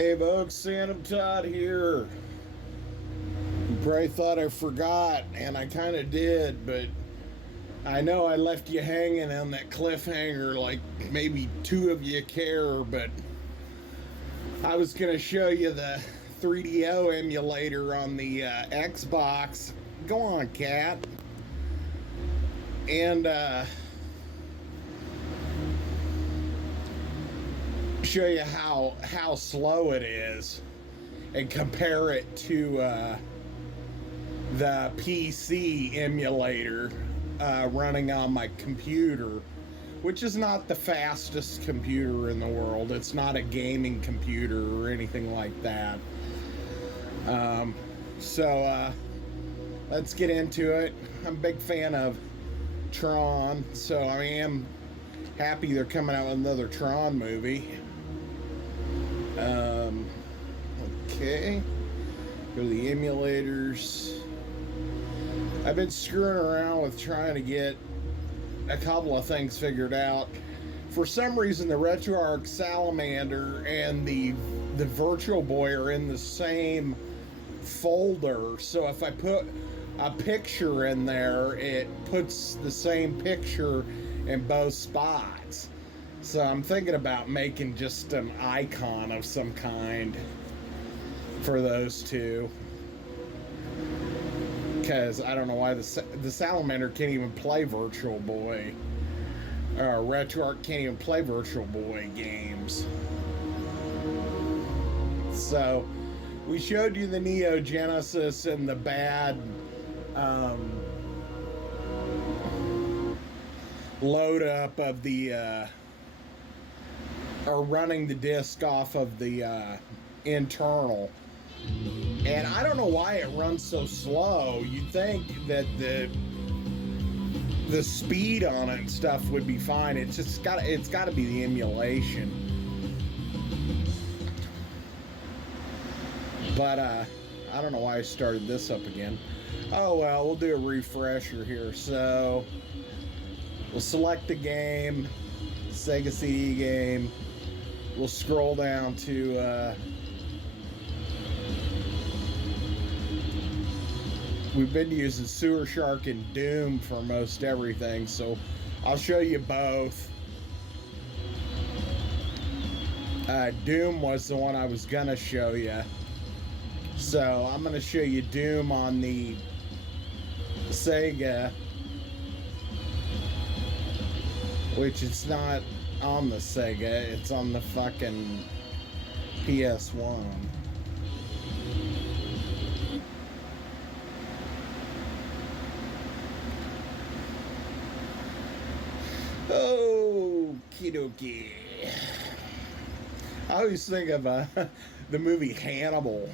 Hey folks, Sandamtod here. You probably thought I forgot, and I kind of did, but I know I left you hanging on that cliffhanger like maybe two of you care, but I was going to show you the 3DO emulator on the Xbox. Go on, cat. And show you how slow it is and compare it to the PC emulator running on my computer, which is not the fastest computer in the world. It's not a gaming computer or anything like that. So let's get into it. I'm a big fan of Tron, so I am happy they're coming out with another Tron movie. Okay, go to the emulators. I've been screwing around with trying to get a couple of things figured out. For some reason, the RetroArch Salamander and the Virtual Boy are in the same folder. So if I put a picture in there, it puts the same picture in both spots. So I'm thinking about making just an icon of some kind for those two. Because I don't know why the Salamander can't even play Virtual Boy. Or RetroArch can't even play Virtual Boy games. So we showed you the Neo Genesis and the bad load up of the or running the disk off of the internal, and I don't know why it runs so slow. You'd think that the speed on it and stuff would be fine. It's got to be the emulation. But I don't know why I started this up again. Oh well, we'll do a refresher here. So we'll select the game, Sega CD game. We'll scroll down to we've been using Sewer Shark and Doom for most everything, so I'll show you both. Doom was the one I was gonna show you, so I'm gonna show you Doom on the Sega, which it's not on the Sega, it's on the fucking PS1. Okie dokie. I always think of the movie Hannibal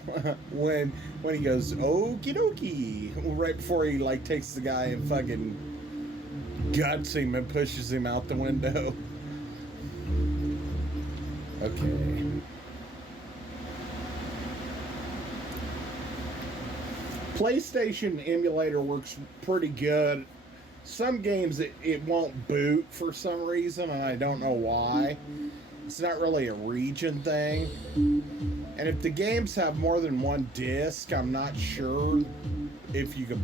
when he goes okie dokie right before he like takes the guy and fucking guts him and pushes him out the window. Okay. PlayStation emulator works pretty good. Some games it won't boot for some reason, and I don't know why. It's not really a region thing. And if the games have more than one disc, I'm not sure if you can,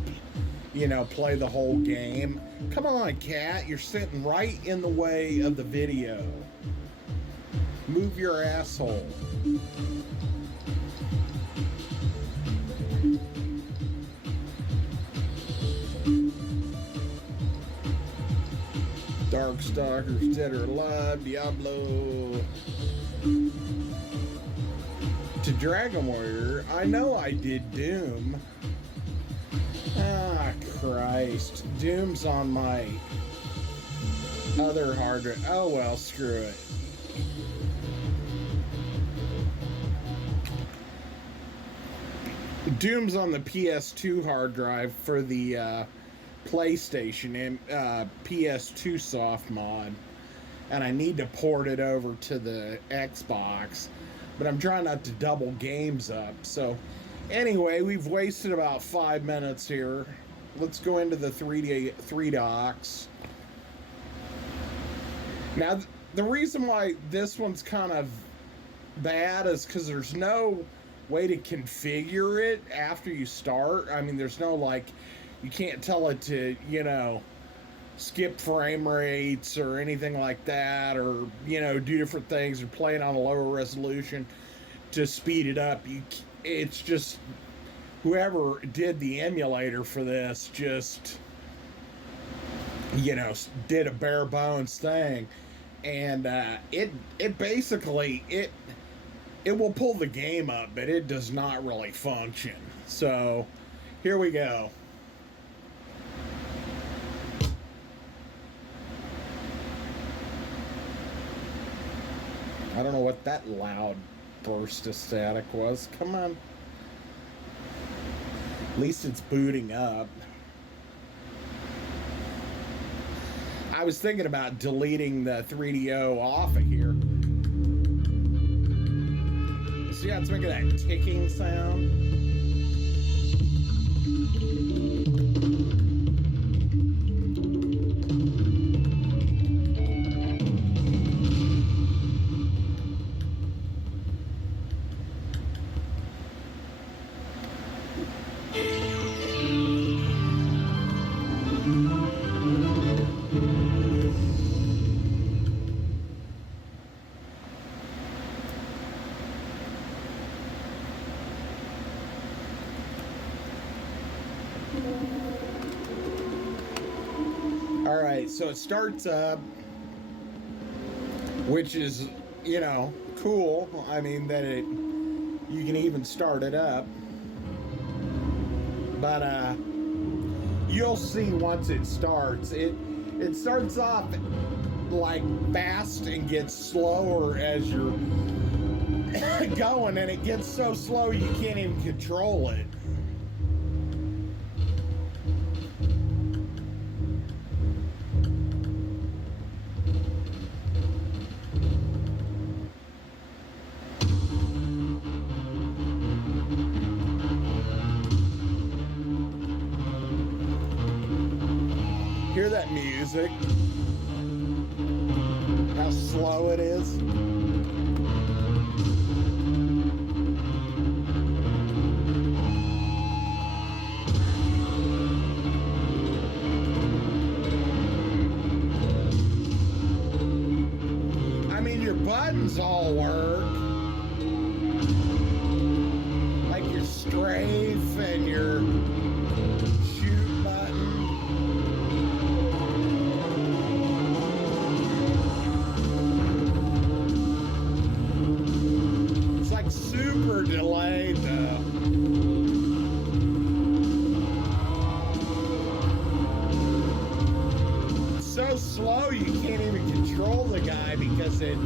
play the whole game. Come on, cat. You're sitting right in the way of the video. Move your asshole. Darkstalkers, Dead or Alive, Diablo. To Dragon Warrior, I know I did Doom. Ah, Christ. Doom's on my other hard drive. Oh well, screw it. Doom's on the PS2 hard drive for the PlayStation and PS2 Softmod, and I need to port it over to the Xbox, but I'm trying not to double games up. So anyway, we've wasted about 5 minutes here. Let's go into the 3 docs. Now the reason why this one's kind of bad is because there's no way to configure it after you start. I mean, there's no, like, you can't tell it to, skip frame rates or anything like that, or, do different things, or play it on a lower resolution to speed it up. It's just whoever did the emulator for this just, did a bare bones thing. And it basically, it will pull the game up, but it does not really function. So here we go. I don't know what that loud burst of static was. Come on. At least it's booting up. I was thinking about deleting the 3DO off of here. See how it's making that ticking sound? Alright, so it starts up, which is, cool. I mean, that you can even start it up. But, you'll see once it starts. It starts off, like, fast and gets slower as you're going, and it gets so slow you can't even control it. Hear that music? How slow it is? I mean, your buttons all work. Like your strafe and your shoot button. Super delayed though. It's so slow you can't even control the guy because it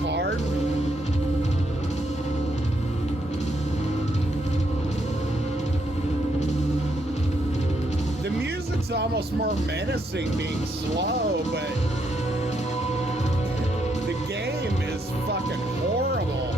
hard. The music's almost more menacing being slow, but the game is fucking horrible.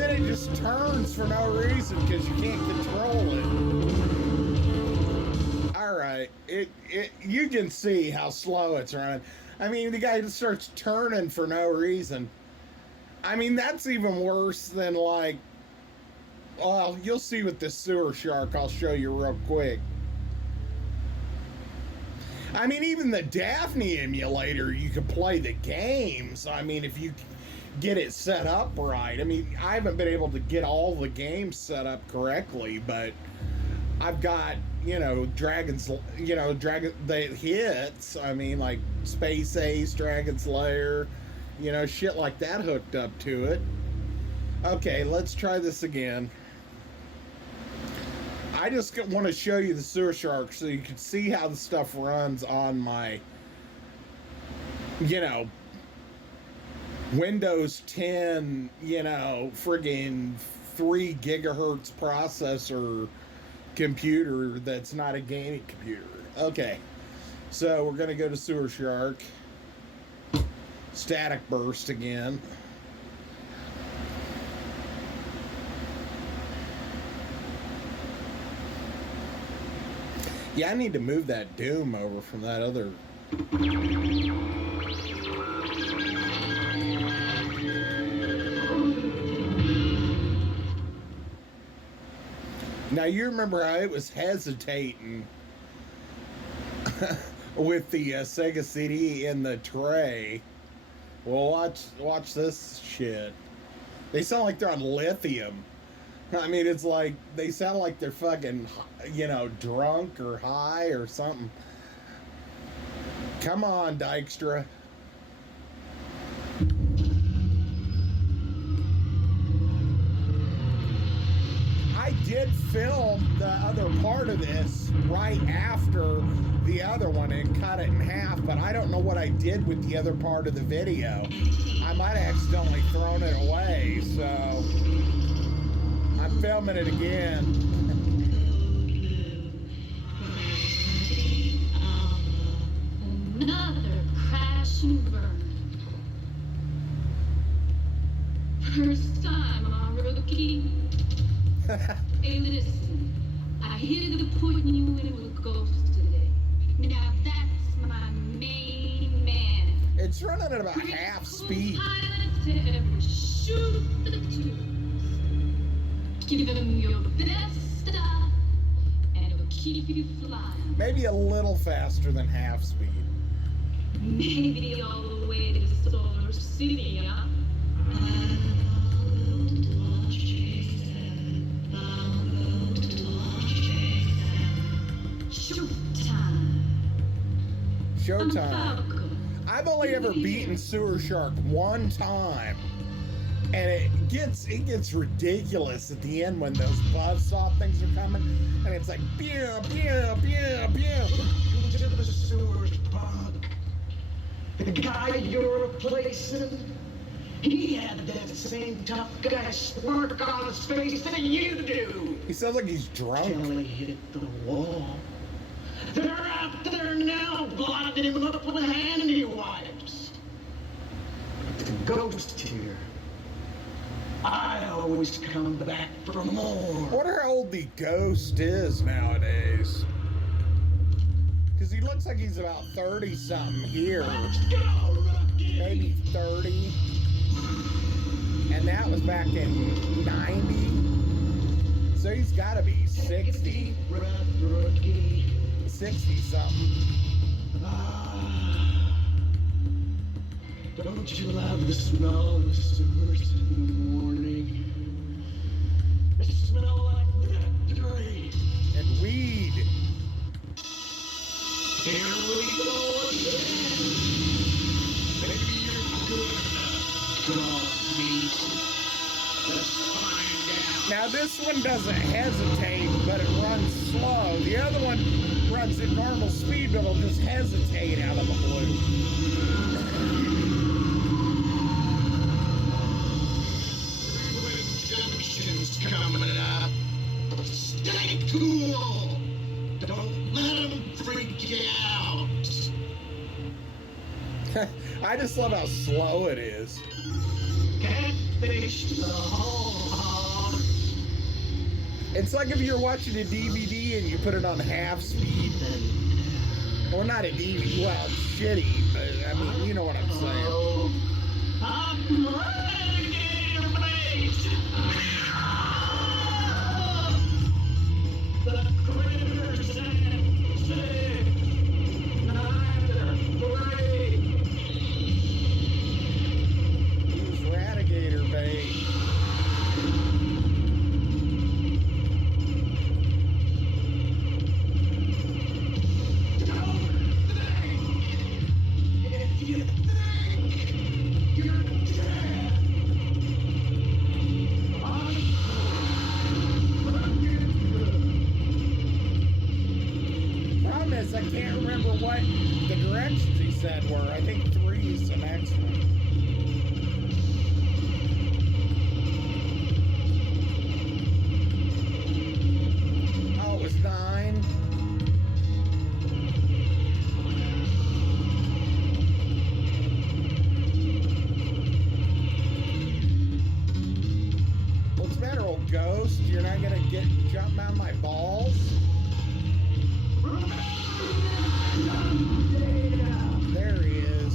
And then it just turns for no reason because you can't control it. All right, you can see how slow it's running. I mean, the guy just starts turning for no reason. I mean, that's even worse than like, well, you'll see with this sewer shark. I'll show you real quick. I mean, even the Daphne emulator, you can play the games. I mean, if you get it set up right. I mean, I haven't been able to get all the games set up correctly, but I've got, you know, the hits. I mean, like Space Ace, Dragon's Lair, you know, shit like that hooked up to it. Okay, let's try this again. I just want to show you the sewer shark so you can see how the stuff runs on my, you know, Windows 10, you know, friggin' 3 gigahertz processor computer that's not a gaming computer. Okay, so we're gonna go to sewer shark. Static burst again. Yeah, I need to move that Doom over from that other. Now, you remember how it was hesitating with the Sega CD in the tray. Well, watch this shit. They sound like they're on lithium. I mean, it's like, they sound like they're fucking, you know, drunk or high or something. Come on, Dykstra. I did film the other part of this right after the other one and cut it in half, but I don't know what I did with the other part of the video. I might have accidentally thrown it away, so I'm filming it again. Another crash and burn. First time on rookie. Hey, listen, I hear they're putting you in with a ghost today. Now that's my main man. It's running at about half speed. Shoot the tubes. Give them your best stuff, and it'll keep you flying. Maybe a little faster than half speed. Maybe all the way to Solar City, huh? Showtime. I've only ever beaten Sewer Shark one time, and it gets ridiculous at the end when those buzzsaw things are coming, and it's like pew pew pew pew. To the sewers, Bob. The guy you're replacing, he had that same tough guy smirk on his face that you do. He sounds like he's drunk. Till he hit the wall. They're out there now, blotting him up with handy wipes. But the ghost here, I always come back for more. I wonder how old the ghost is nowadays. Because he looks like he's about 30-something here. Let's go, rookie! Maybe 30. And that was back in 90. So he's got to be 60. 60-something. Don't you love the smell of the sewers in the morning? They smell like victory. And weed. Here we go again. Maybe you're good enough, dog meat. Let's find out. Now this one doesn't hesitate, but it runs slow. The other one runs at normal speed, but it'll just hesitate out of the blue. Junction's coming up. Stay cool. Don't let them freak you out. I just love how slow it is. Can't fish the whole hog. It's like if you're watching a DVD and you put it on half speed. Well, not a DVD. Well, it's shitty, but I mean, you know what I'm saying. Oh, I'm renegade base. The critters and sick, neither brave. Use Radigator bait. If you think you're dead, I'm Problem is, I can't remember what the directions he said were. I think 3 is the next one. Oh, it was 9. What's better, old ghost? You're not gonna jump on my balls? There he is.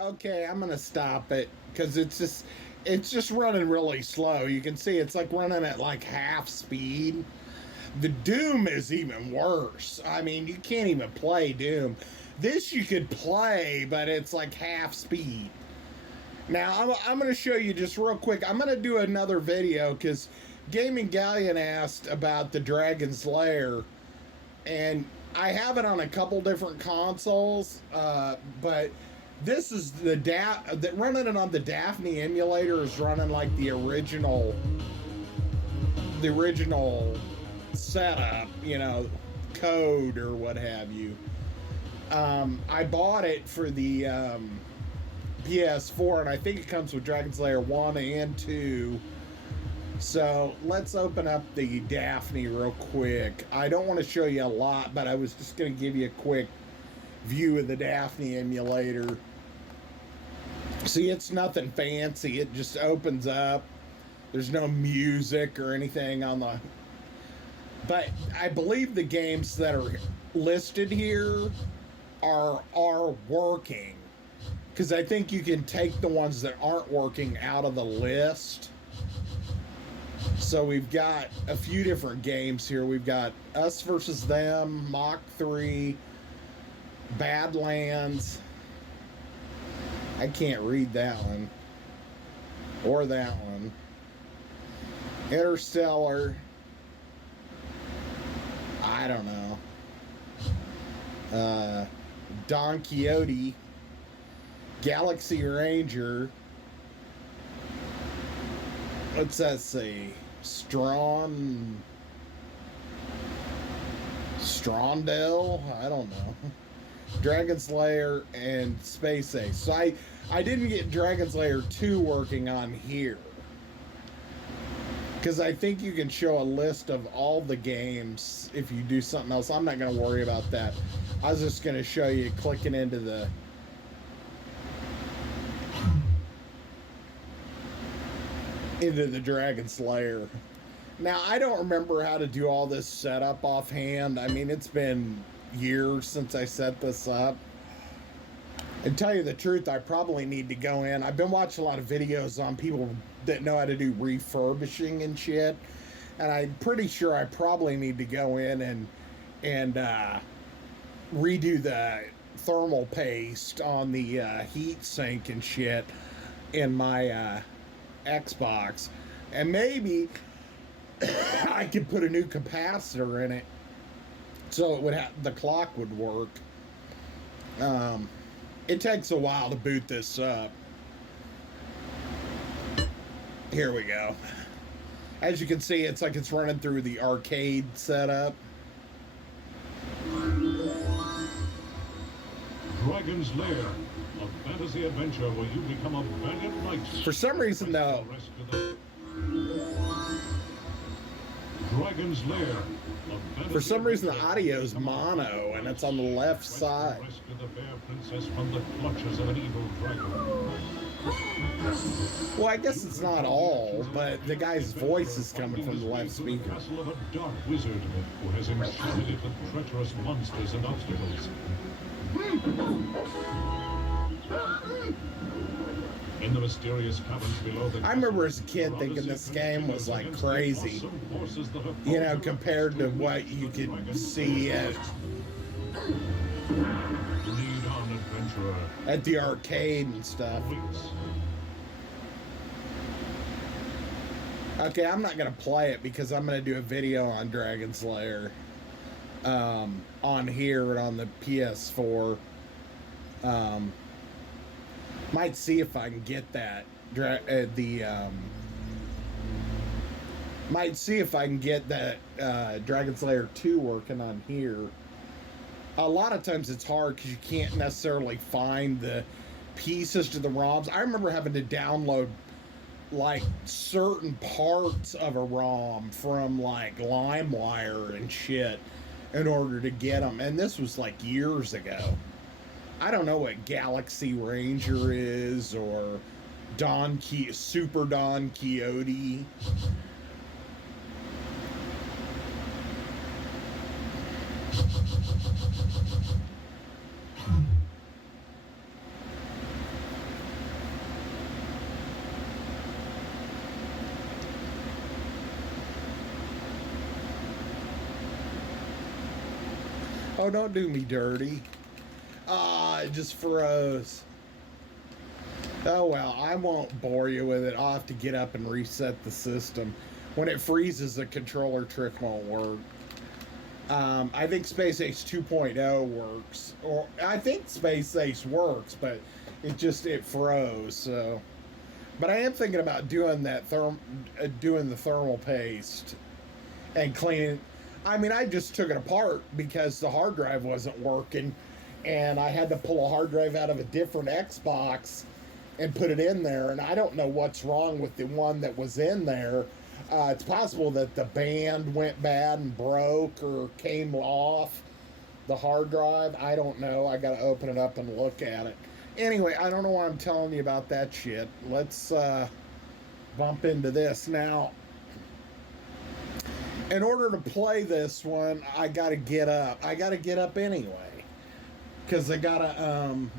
Okay, I'm gonna stop it because it's just running really slow. You can see it's like running at like half speed. The Doom is even worse. I mean, you can't even play Doom. This you could play, but it's like half speed. Now, I'm going to show you just real quick. I'm going to do another video because Gaming Galleon asked about the Dragon's Lair. And I have it on a couple different consoles, but this is running it on the Daphne emulator is running like the original setup, you know, code or what have you. I bought it for the PS4, and I think it comes with Dragon's Lair 1 and 2. So let's open up the Daphne real quick. I don't want to show you a lot, but I was just going to give you a quick view of the Daphne emulator. See, it's nothing fancy. It just opens up. There's no music or anything on the... But I believe the games that are listed here are working. Because I think you can take the ones that aren't working out of the list. So we've got a few different games here. We've got Us versus Them, Mach 3, Badlands. I can't read that one. Or that one. Interstellar. I don't know. Don Quixote. Galaxy Ranger. What's that say? Strondell? I don't know. Dragon's Lair and Space Ace. So I didn't get Dragon's Lair 2 working on here. Because I think you can show a list of all the games if you do something else. I'm not going to worry about that. I was just going to show you clicking into the... Dragon's Lair. Now, I don't remember how to do all this setup offhand. I mean, it's been years since I set this up. And tell you the truth, I probably need to go in. I've been watching a lot of videos on people that know how to do refurbishing and shit. And I'm pretty sure I probably need to go in and redo the thermal paste on the heat sink and shit in my Xbox. And maybe I could put a new capacitor in it so it would the clock would work. It takes a while to boot this up. Here we go. As you can see, it's like it's running through the arcade setup. Dragon's Lair, a fantasy adventure where you become a valiant knight. For some reason, though, Dragon's Lair. For some reason, the audio's mono, and it's on the left side. Rescue the fair princess from the clutches of an evil dragon. Well, I guess it's not all, but the guy's voice is coming from the left The speaker. castle of a dark wizard who has enchanted it with treacherous monsters and obstacles. In the mysterious caverns below the I remember as a kid thinking this game was like crazy, you know, compared to what you could see at the arcade and stuff. Okay, I'm not gonna play it because I'm gonna do a video on Dragon's Lair on here and on the PS4. Might see if I can get that might see if I can get that Dragon's Lair 2 working on here. A lot of times it's hard because you can't necessarily find the pieces to the ROMs. I remember having to download like certain parts of a ROM from like LimeWire and shit in order to get them, and this was like years ago. I don't know what Galaxy Ranger is or Super Don Quixote. Oh, don't do me dirty. It just froze. Oh well, I won't bore you with it. I'll have to get up and reset the system. When it freezes, the controller trick won't work. I think Space Ace 2.0 works. Or I think Space Ace works, but it froze, so. But I am thinking about doing that doing the thermal paste and cleaning. I mean, I just took it apart because the hard drive wasn't working, and I had to pull a hard drive out of a different Xbox and put it in there, and I don't know what's wrong with the one that was in there. It's possible that the band went bad and broke or came off the hard drive. I don't know. I got to open it up and look at it. Anyway, I don't know why I'm telling you about that shit. Let's bump into this now. In order to play this one, I got to get up. I got to get up anyway. Because I got to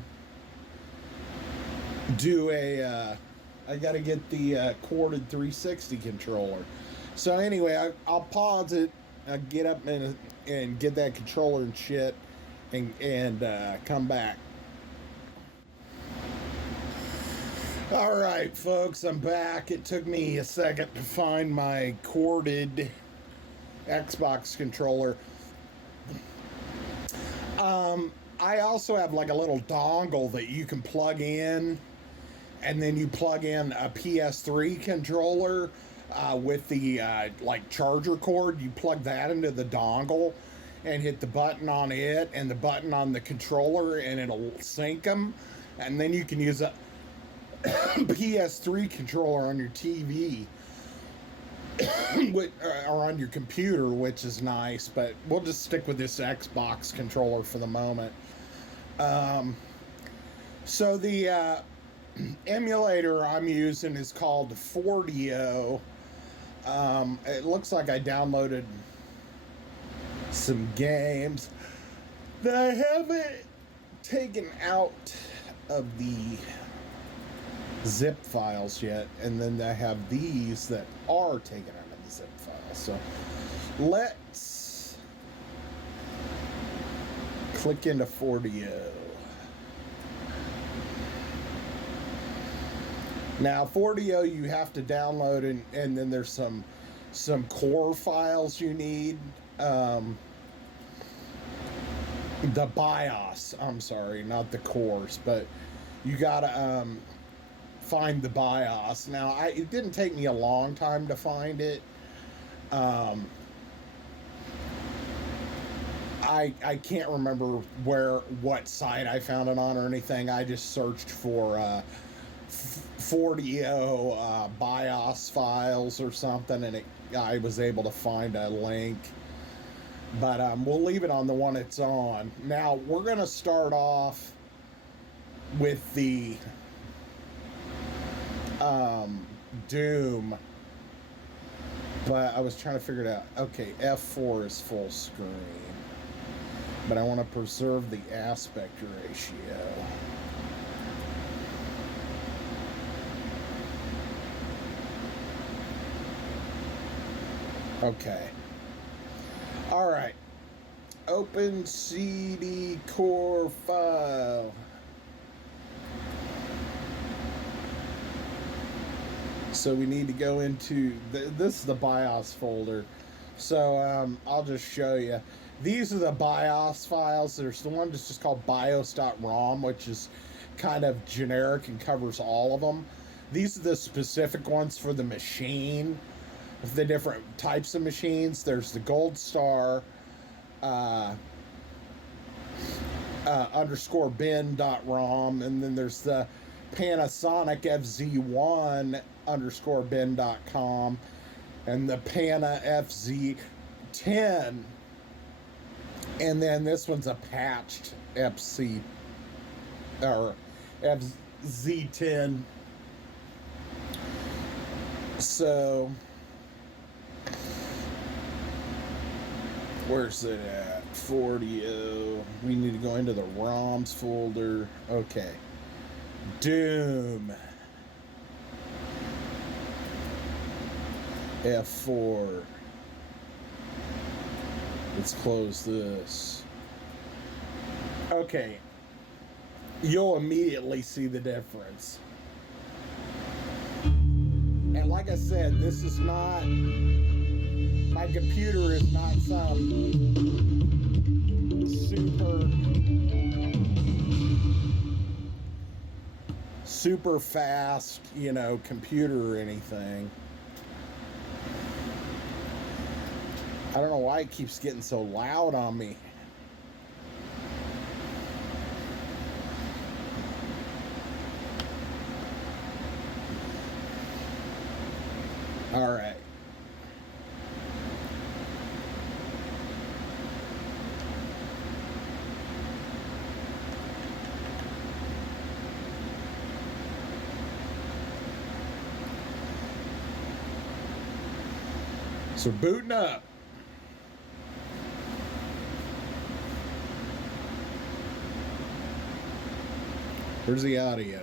I got to get the corded 360 controller. So anyway, I'll pause it. I'll get up and get that controller and shit and come back. All right, folks, I'm back. It took me a second to find my corded Xbox controller. I also have like a little dongle that you can plug in, and then you plug in a PS3 controller with the like charger cord. You plug that into the dongle and hit the button on it and the button on the controller, and it'll sync them, and then you can use a PS3 controller on your TV or on your computer, which is nice, but we'll just stick with this Xbox controller for the moment. So the emulator I'm using is called Fordio. It looks like I downloaded some games that I haven't taken out of the zip files yet, and then I have these that are taken out of the zip files. So let's click into Fordio. Now Fordio you have to download, and then there's some core files you need. The BIOS, I'm sorry, not the cores, but you gotta find the BIOS. Now it didn't take me a long time to find it. I can't remember what site I found it on or anything. I just searched for 40O BIOS files or something, and I was able to find a link. But we'll leave it on the one it's on. Now, we're going to start off with the Doom. But I was trying to figure it out. Okay, F4 is full screen. But I want to preserve the aspect ratio. Okay. All right. Open CD core file. So we need to go into this is the BIOS folder. So I'll just show you. These are the BIOS files. There's the one that's just called bios.rom, which is kind of generic and covers all of them. These are the specific ones for the machine, the different types of machines. There's the Gold Star underscore bin.rom, and then there's the Panasonic FZ1 underscore bin.com, and the Pana FZ10, and then this one's a patched FC or FZ10. So where's it at? 40O. We need to go into the ROMs folder. Okay. Doom. F4. Let's close this. Okay. You'll immediately see the difference. And like I said, this is not... My computer is not some super fast, computer or anything. I don't know why it keeps getting so loud on me. All right. So booting up. Where's the audio?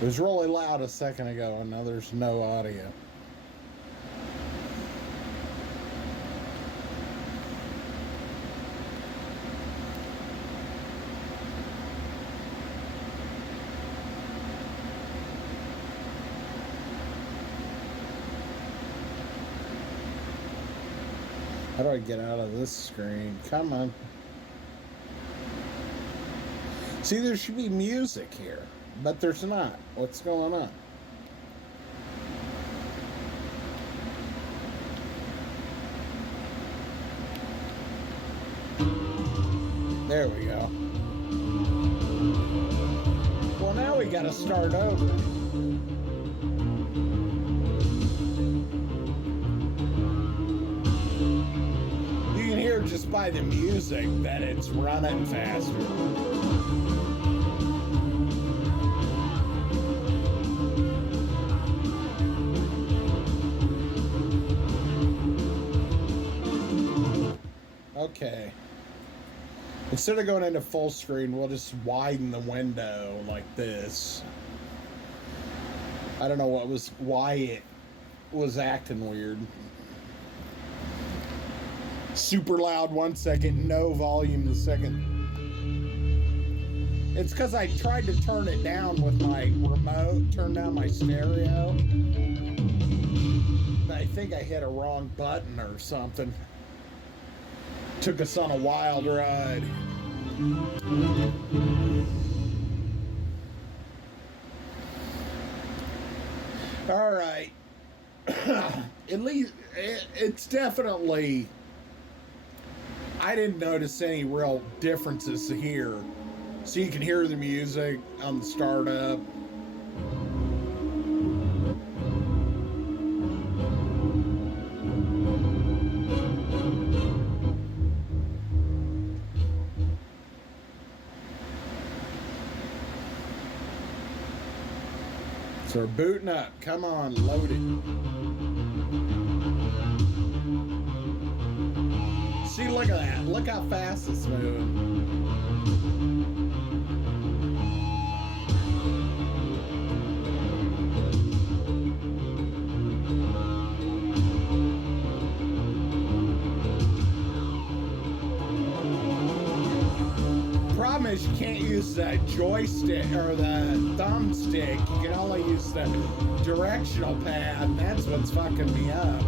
It was really loud a second ago, and now there's no audio. How do I get out of this screen? Come on. See, there should be music here, but there's not. What's going on? There we go. Well, now we gotta start over. Just by the music that it's running faster. Okay. Instead of going into full screen, we'll just widen the window like this. I don't know why it was acting weird. Super loud 1 second, no volume the second. It's because I tried to turn it down with my remote, turn down my stereo. But I think I hit a wrong button or something. Took us on a wild ride. All right. At least it's definitely, I didn't notice any real differences here. So you can hear the music on the startup. So we're booting up. Come on, load it. See, look at that. Look how fast it's moving. Problem is you can't use the joystick or the thumbstick. You can only use the directional pad, and that's what's fucking me up.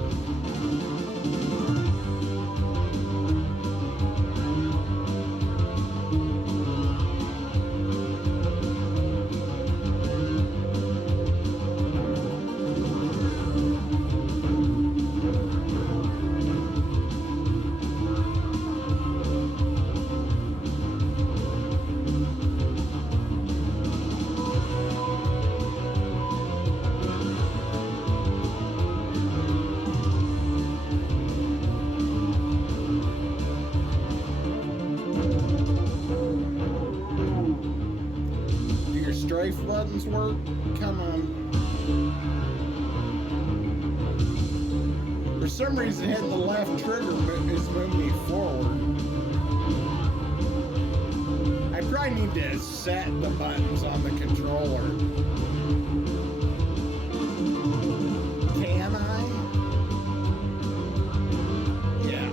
Strafe buttons work? Come on. For some reason, hitting the left trigger is moving me forward. I probably need to set the buttons on the controller. Can I? Yeah.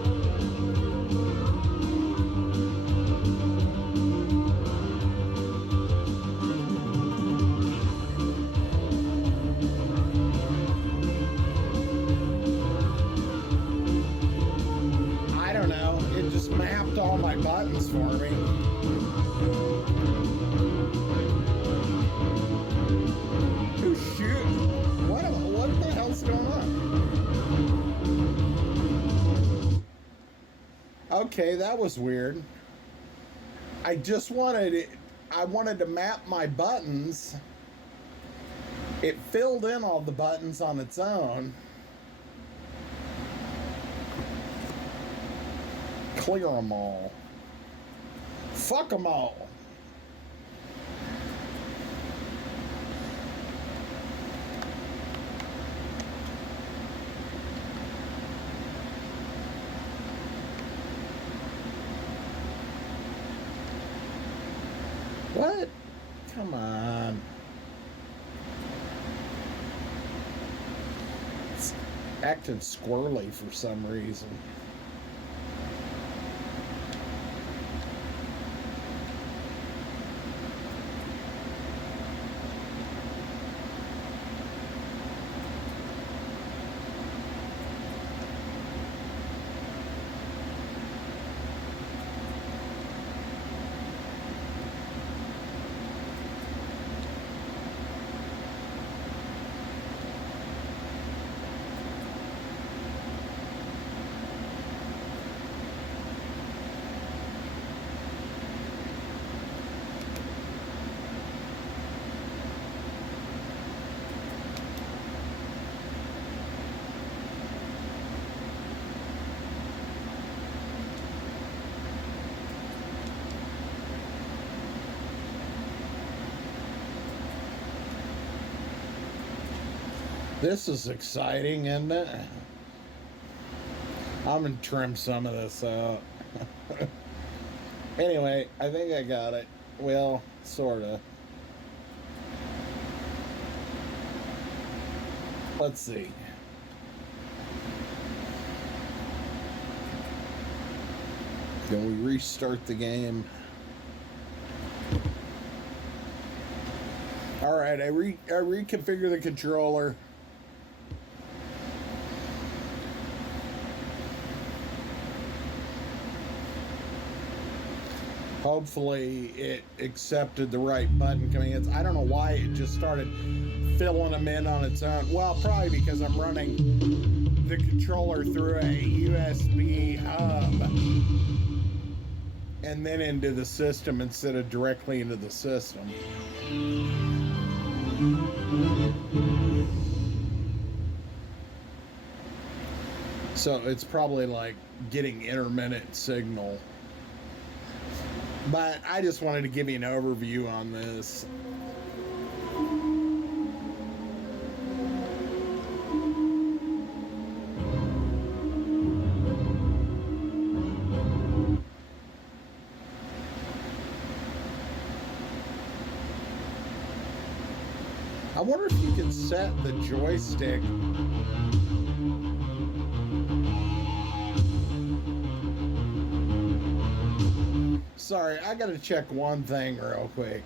Mapped all my buttons for me. Oh shoot! What the hell's going on? Okay, that was weird. I wanted to map my buttons. It filled in all the buttons on its own. Clear them all. Fuck them all. What? Come on. It's acting squirrely for some reason. This is exciting, isn't it? I'm gonna trim some of this out. Anyway, I think I got it. Well, sorta. Let's see. Can we restart the game? All right, I reconfigure the controller. Hopefully it accepted the right button commands. I don't know why it just started filling them in on its own. Well, probably because I'm running the controller through a USB hub and then into the system instead of directly into the system. So it's probably like getting intermittent signal. But I just wanted to give you an overview on this. I wonder if you can set the joystick. Sorry, I gotta check one thing real quick.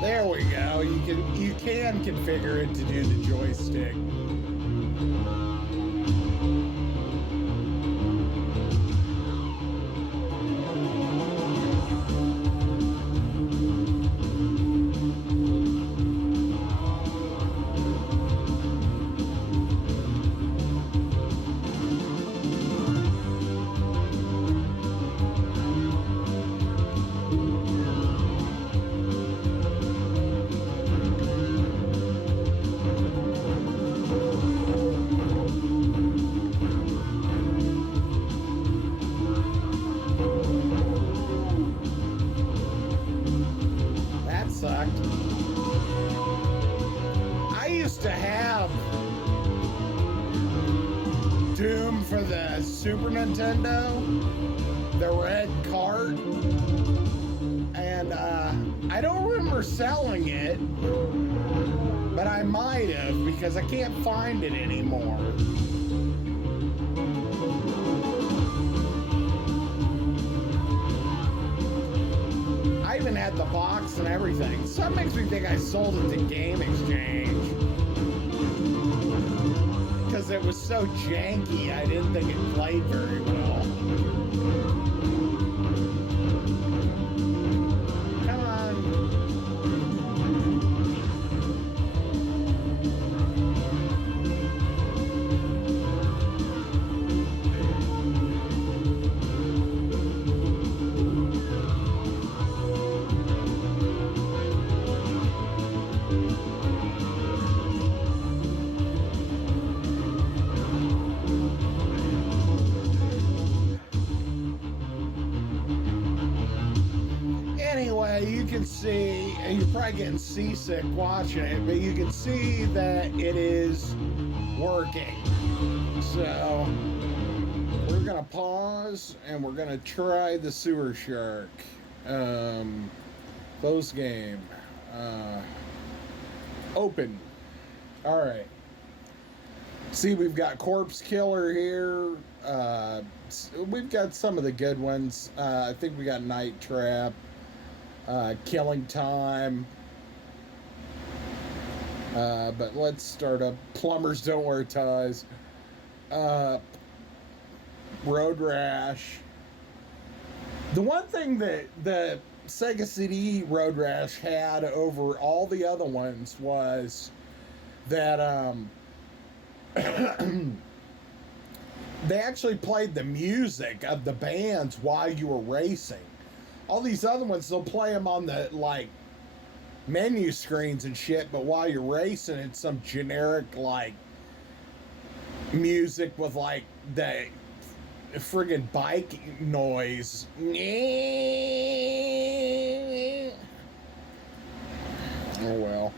There we go. You can configure it to do the joystick. To have Doom for the Super Nintendo, the red cart, and I don't remember selling it, but I might have because I can't find it anymore. I even had the box and everything, so that makes me think I sold it to Game Exchange. Because it was so janky, I didn't think it played very well. Come on. You can see, and you're probably getting seasick watching it, but you can see that it is working. So we're gonna pause and we're gonna try the Sewer Shark. Close game. Open. All right. See, we've got Corpse Killer here. We've got some of the good ones. I think we got Night Trap. Killing Time. But let's start up. Plumbers Don't Wear Ties. Road Rash. The one thing that the Sega CD Road Rash had over all the other ones was that they actually played the music of the bands while you were racing. All these other ones, they'll play them on the, like, menu screens and shit, but while you're racing, it's some generic, like, music with, like, the friggin' bike noise. Oh, well.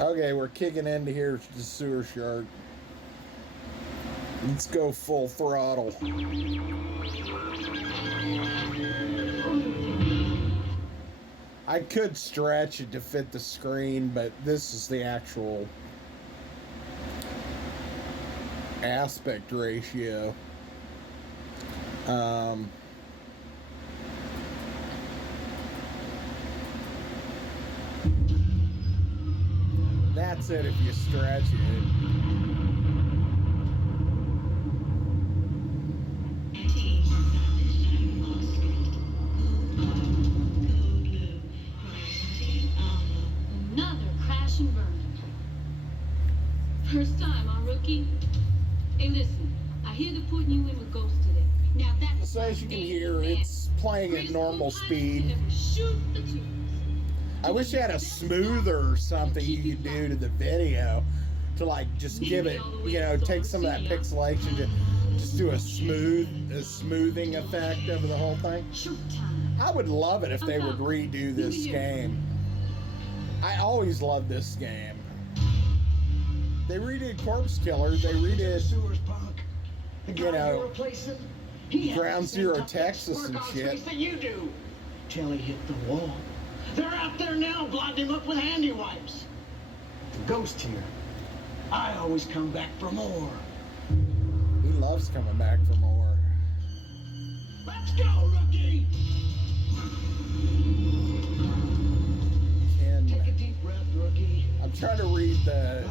Okay, we're kicking into here to the Sewer Shark. Let's go full throttle. I could stretch it to fit the screen, but this is the actual aspect ratio. That's it if you stretch it. Another crash and burn. First time, huh, rookie? Hey, listen, I hear they're putting you in with Ghost today. Now that's So as you can hear, it's playing at normal speed. Shoot the tubes. I wish you had a smoother or something you could do to the video to like just give it, you know, take some of that pixelation to just do a smoothing effect over the whole thing. Shoot time. I would love it if they would redo this game. I always loved this game. They redid Corpse Killer. They redid, Sewers, punk. The you guy know, you're replacing, he has Ground the same Zero tough Texas smirk and on his shit. face that you do. Till he hit the wall. They're out there now, blotting him up with handy wipes. The Ghost here. I always come back for more. He loves coming back for more. Let's go, rookie! Take a Ken, deep breath, rookie. I'm trying to read the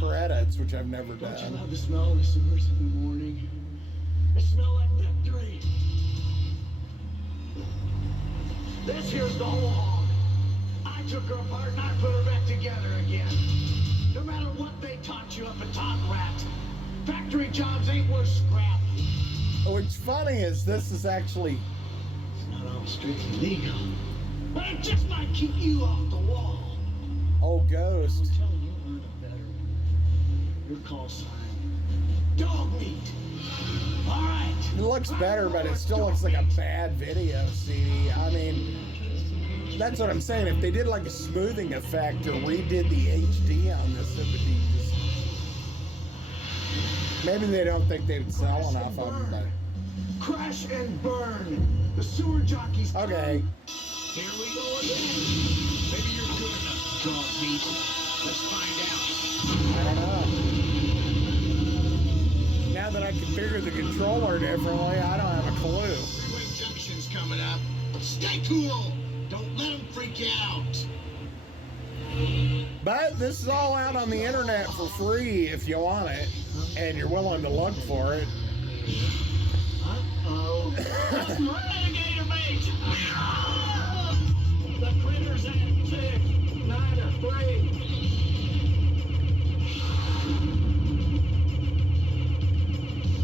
credits, which I've never Don't you done. love the smell of the sewers in the morning? It smells like victory. This here's the whole hog. I took her apart and I put her back together again. No matter what they taught you up at Top Rat, factory jobs ain't worth scrap. What's funny is this is actually, It's not all strictly legal, but it just might keep you off the wall. old I'm Ghost. telling you, earn a better one. Your call sign, dog meat. All right. It looks better, but it still looks like a bad video CD. I mean, that's what I'm saying. If they did like a smoothing effect or redid the HD on this, it would be just... Maybe they don't think they'd sell enough of them, but... Crash and burn. The sewer jockeys. Okay. Here we go again. Maybe you're good enough, dog meat. Let's find out. I don't know. Now that I configure the controller differently, I don't have a clue. Freeway Junction's coming up. Stay cool. Don't let them freak you out. But this is all out on the internet for free if you want it, and you're willing to look for it. Uh-oh. Renegade mate. The critter's at 6, 9, or 3.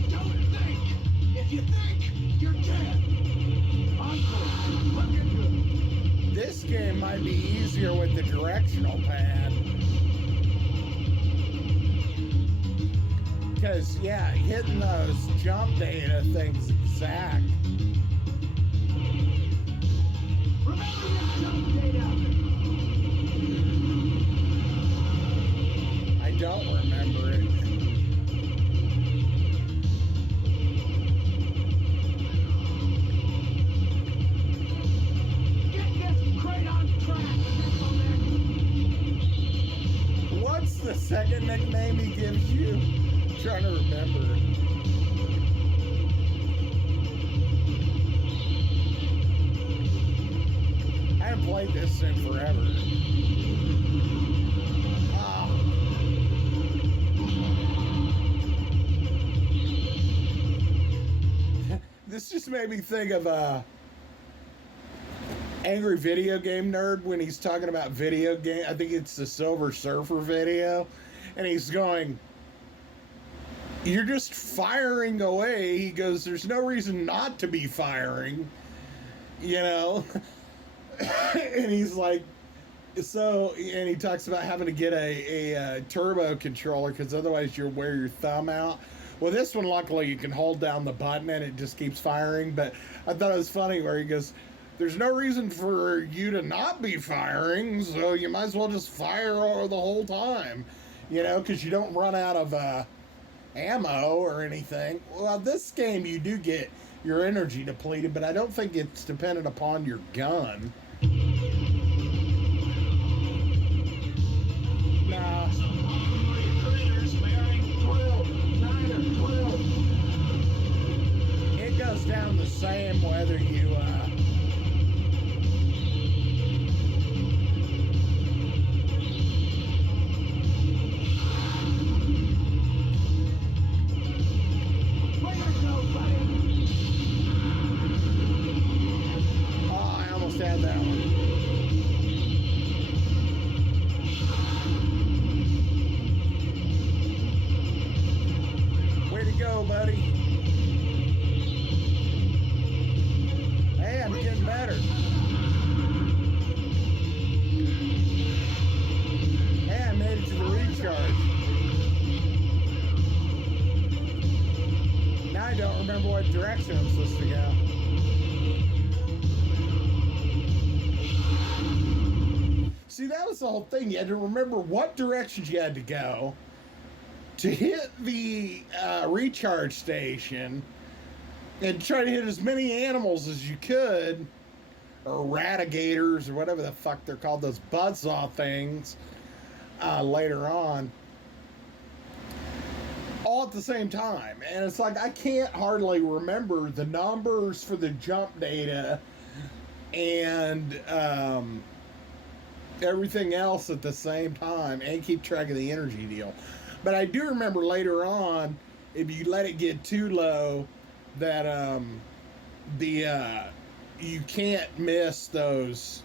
Don't think. If you think, you're dead. Uncle, looking good. This game might be easier with the directional pad. Because, yeah, hitting those jump data things exact. Remember your jump data. I don't remember it. Get this crate on track. What's the second nickname he gives you? I'm trying to remember. I haven't played this in forever. Ah. This just made me think of Angry Video Game Nerd when he's talking about video game. I think it's the Silver Surfer video, and he's going, "You're just firing away." He goes, "There's no reason not to be firing," you know. And he's like, so, and he talks about having to get a turbo controller because otherwise you'll wear your thumb out. Well, this one, luckily, you can hold down the button and it just keeps firing. But I thought it was funny where he goes, "There's no reason for you to not be firing, so you might as well just fire the whole time, you know, because you don't run out of ammo or anything." Well, this game, you do get your energy depleted, but I don't think it's dependent upon your gun. same whether you Way to go, buddy. oh, I almost had that one. Way to go, buddy. Hey, I'm getting better. Hey, I made it to the recharge. Now I don't remember what direction I'm supposed to go. See, that was the whole thing. You had to remember what directions you had to go to hit the recharge station and try to hit as many animals as you could, or radigators, or whatever the fuck they're called, those buzzsaw things, later on, all at the same time. And it's like, I can't hardly remember the numbers for the jump data and everything else at the same time, and keep track of the energy deal. But I do remember later on, if you let it get too low, that you can't miss those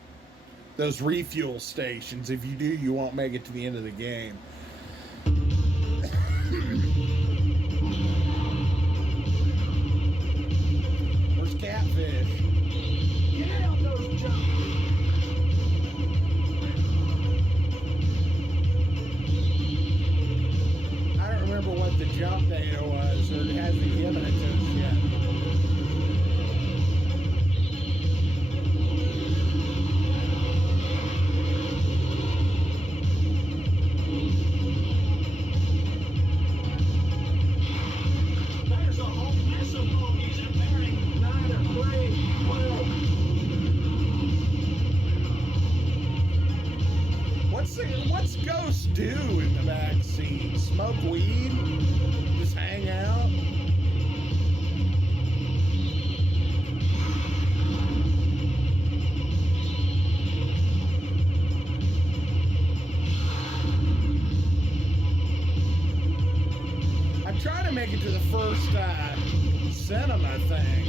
refuel stations. If you do, you won't make it to the end of the game. Where's Catfish? Get out those jumps. I don't remember what the jump data was, or it hasn't given it to us yet. There's a whole mess of bogies at bearing 9 or 3, 12. What's Ghost do in the back seat? Smoke weed? Just hang out? I'm trying to make it to the first cinema thing.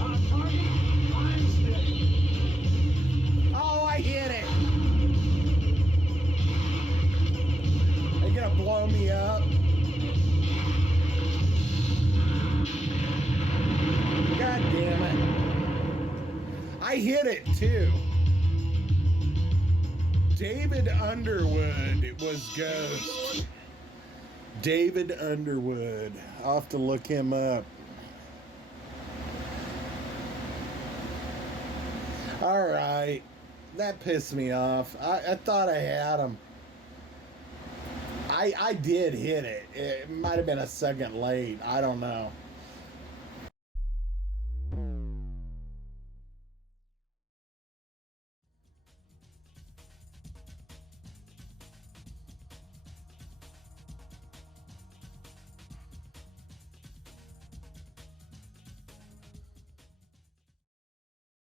On target, flying stick. Oh, I hit it! Are you gonna blow me up? God damn it. I hit it too. David Underwood was Ghost. David Underwood. I'll have to look him up. Alright. That pissed me off. I thought I had him. I did hit it. It might have been a second late. I don't know.